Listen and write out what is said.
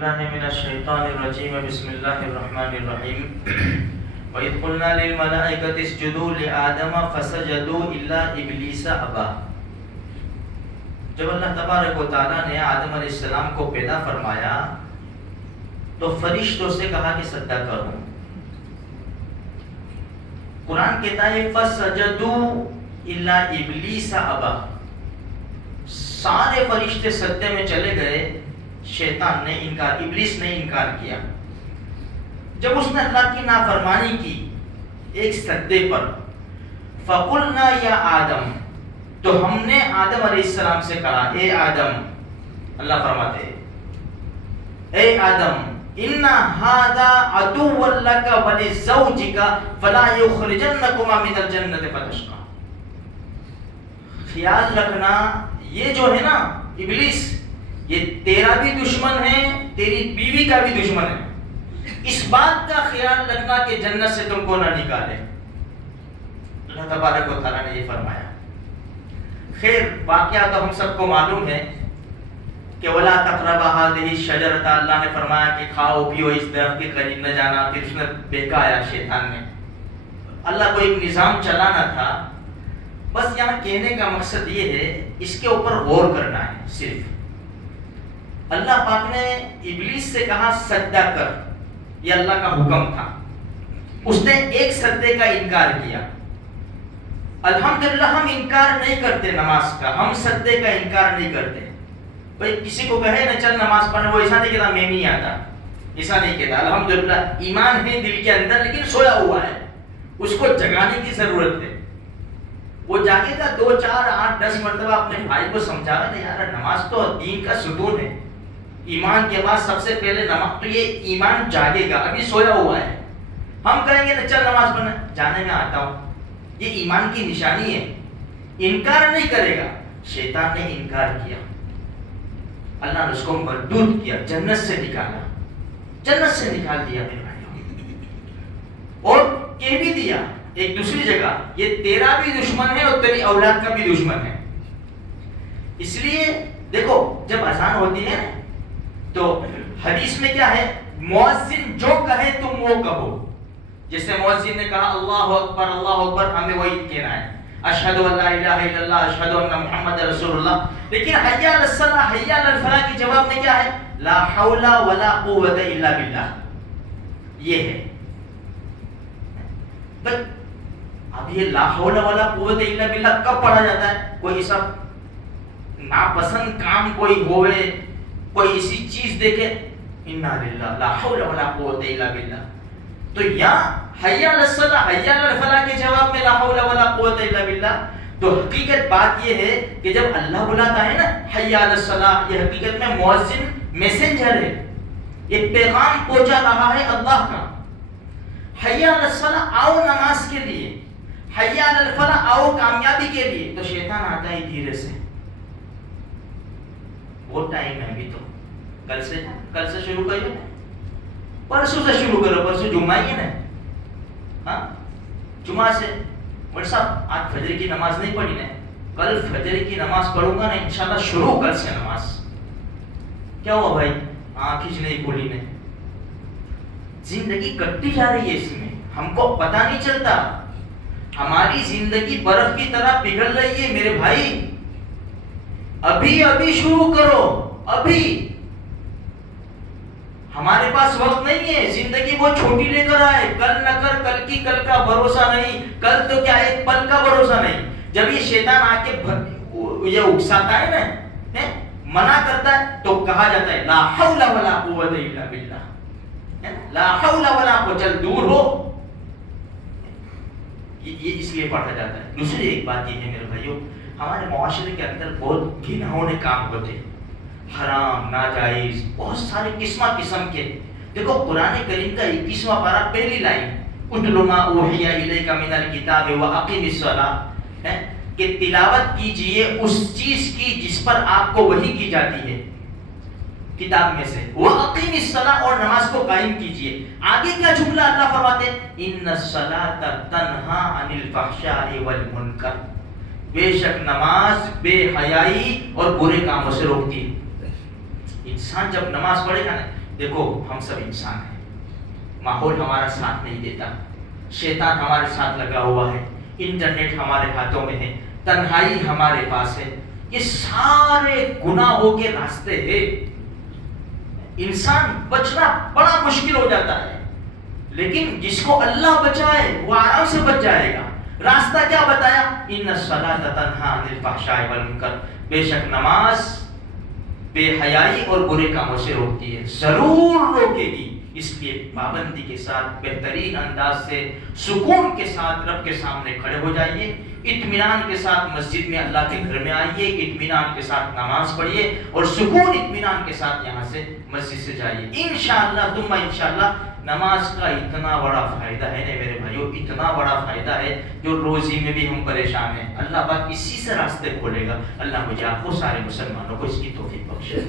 من الشیطان الرجیم بسم اللہ الرحمن الرحیم وَإِذْ قُلْنَا لِلْمَلَائِكَةِ اسْجُدُوا لِآدَمَ فَسَجَدُوا إِلَّا إِبْلِيسَ أَبَى۔ جب اللہ تبارک و تعالیٰ نے آدم علیہ السلام کو پیدا فرمایا تو فرشتوں سے کہا کہ سجدہ کرو۔ قرآن کہتا ہے فَسَجَدُوا إِلَّا إِبْلِيسَ أَبَى، سارے فرشتے سجدے میں چلے گئے، شیطان نے انکار، ابلیس نے انکار کیا۔ جب اس نے اللہ کی نافرمانی کی ایک سجدے پر، فَقُلْنَا يَا آدم، تو ہم نے آدم علیہ السلام سے کہا اے آدم، اللہ فرماتے اے آدم اِنَّ هَذَا عَدُوٌّ لَكَ وَلِزَوْجِكَ فَلَا يُخْرِجَنَّكُمَا مِنَ الْجَنَّةِ فَتَشْقَىٰ۔ خیال رکھنا، یہ جو ہے نا ابلیس، یہ تیرا بھی دشمن ہے، تیری بیوی کا بھی دشمن ہے، اس بات کا خیال رکھنا کہ جنت سے تم کو نہ نکالے۔ اللہ تبارک و تعالیٰ نے یہ فرمایا۔ خیر واقعہ تو ہم سب کو معلوم ہے کہ وَلَا تَقْرَبَا هَٰذِهِ الشَّجَرَةَ، اللہ نے فرمایا کہ کھاؤ پیو اس درخت کے قریب نہ جانا، پھر اس نے بہکایا شیطان نے۔ اللہ کو ایک نظام چلانا تھا، بس یہاں کہنے کا مقصد یہ ہے، اس کے اوپر غور کرنا ہے۔ صرف اللہ پاک نے ابلیس سے کہا سجدہ کر، یہ اللہ کا حکم تھا، اس نے ایک سجدے کا انکار کیا۔ الحمدللہ ہم انکار نہیں کرتے نماز کا، ہم سجدے کا انکار نہیں کرتے۔ بھئی کسی کو کہے نہ چل نماز پڑھنے، وہ ایسا نہیں کہتا میں نہیں آتا، ایسا نہیں کہتا۔ الحمدللہ ایمان ہے دل کے اندر لیکن سویا ہوا ہے، اس کو جگانے کی ضرورت ہے۔ وہ جاگے گا 2 4 8 10 مرتبہ اپنے بھائی کو سمجھاوے نا، یار نماز تو دین کا ستون ہے، ایمان کے بعد سب سے پہلے نماز، تو یہ ایمان جاگے گا، ابھی سویا ہوا ہے۔ ہم کہیں گے نا چل نماز پڑھنا، جانے میں آتا ہوں، یہ ایمان کی نشانی ہے، انکار نہیں کرے گا۔ شیطان نے انکار کیا، اللہ نے اس کو مردود کیا، جنت سے نکالا، جنت سے نکال دیا میرے بھائیوں، اور کہہ بھی دیا ایک دوسری جگہ یہ تیرا بھی دشمن ہے اور تیری اولاد کا بھی دشمن ہے۔ اس لیے دیکھو جب اذان ہوتی ہے تو حدیث میں کیا ہے، مؤذن جو کہے تم وہ کہو۔ جیسے مؤذن نے کہا اللہ اکبر، ہمیں وہی کہنا ہے، اشہد ان لا الہ الا اللہ، اشہد ان محمد رسول اللہ۔ لیکن حی علی الصلاۃ، حی علی الفلاح کے جواب میں کیا ہے، لا حول ولا قوت الا باللہ، یہ ہے۔ اب یہ لا حول ولا قوت الا باللہ کب پڑھا جاتا ہے؟ کوئی ایسا ناپسند کام کوئی ہوئے، کوئی ایسی چیز دیکھے، انا للہ لا حول ولا قوت الا باللہ۔ تو یا حی علی الصلاۃ، حی علی الفلاح کے جواب میں لا حول ولا قوت الا باللہ۔ تو حقیقت بات یہ ہے کہ جب اللہ بلاتا ہے نا حی علی الصلاۃ، یہ حقیقت میں مؤذن میسنجر ہے، یہ پیغام پہنچا رہا ہے اللہ کا۔ حی علی الصلاۃ، آؤ نماز کے لیے، حی علی الفلاح، آؤ کامیابی کے لیے، تو شیطان آتا ہے دھیرے سے، وہ ٹائم ہے ابھی تو، کل سے شروع کریے، پرسوں سے شروع کرو، پرسوں جمعہ ہی ہے نا، ہاں جمعہ سے بڑے صاحب آج فجر کی نماز نہیں پڑھی نا، کل فجر کی نماز پڑھوں گا نا انشاءاللہ، شروع کل سے نماز۔ کیا ہوا بھائی، آنکھ ہی نہیں کھولی نے، زندگی کٹتی جا رہی ہے اس میں، ہم کو پتہ نہیں چلتا، ہماری زندگی برف کی طرح پگھل رہی ہے میرے بھائی۔ ابھی شروع کرو، ابھی ہمارے پاس وقت نہیں ہے، زندگی وہ چھوٹی لے کر آئے، کل نہ کر، کل کا بھروسہ نہیں، کل تو کیا ایک پل کا بھروسہ نہیں۔ جب یہ شیطان آ کے یہ اکساتا ہے نا، منع کرتا ہے، تو کہا جاتا ہے لا حول ولا قوت الا باللہ، لا حول ولا قوت، چل دور ہو، یہ اس لیے پڑھا جاتا ہے۔ دوسری ایک بات یہ ہے میرے بھائیوں، ہمارے معاشرے کے اندر بہت گھناؤنے کام ہوتے ہیں، حرام ناجائز، بہت سارے قسم کے۔ دیکھو قرآن کریم کا 21واں پارہ پہلی لائن، اتل ما اوحی الیک من الکتاب واقم الصلاۃ، کہ تلاوت کیجئے اس چیز کی جس پر آپ کو وحی کی جاتی ہے کتاب میں سے، واقم الصلاۃ، اور نماز کو قائم کیجئے۔ آگے کیا جملہ اللہ فرماتے ہیں، ان الصلاۃ تنہا عن الفحشاء والمنکر، بے شک نماز بے حیائی اور برے کاموں سے روکتی ہے۔ انسان جب نماز پڑھے گا نا، دیکھو ہم سب انسان ہیں، ماحول ہمارا ساتھ نہیں دیتا، شیطان ہمارے ساتھ لگا ہوا ہے، انٹرنیٹ ہمارے ہاتھوں میں ہے، تنہائی ہمارے پاس ہے، یہ سارے گناہوں کے راستے ہیں، انسان بچنا بڑا مشکل ہو جاتا ہے، لیکن جس کو اللہ بچائے وہ آرام سے بچ جائے گا۔ راستہ کیا بتایا؟ ان الصلاۃ تنہا عن الفحشاء والمنکر، بے شک نماز بے حیائی اور برے کاموں سے روکتی ہے، ضرور روکے گی، اس لیے پابندی کے ساتھ بہترین انداز سے سکون کے ساتھ رب کے سامنے کھڑے ہو جائیے، اطمینان کے ساتھ مسجد میں اللہ کے گھر میں آئیے، اطمینان کے ساتھ نماز پڑھیے اور سکون اطمینان کے ساتھ یہاں سے مسجد سے جائیے۔ انشاءاللہ ثم انشاءاللہ نماز کا اتنا بڑا فائدہ ہے نا میرے بھائیو، اتنا بڑا فائدہ ہے جو روزی میں بھی ہم پریشان ہیں، اللہ پاک اسی سے راستے کھولے گا۔ اللہ مجھے آپ کو سارے مسلمانوں کو اس کی توفیق بخشے۔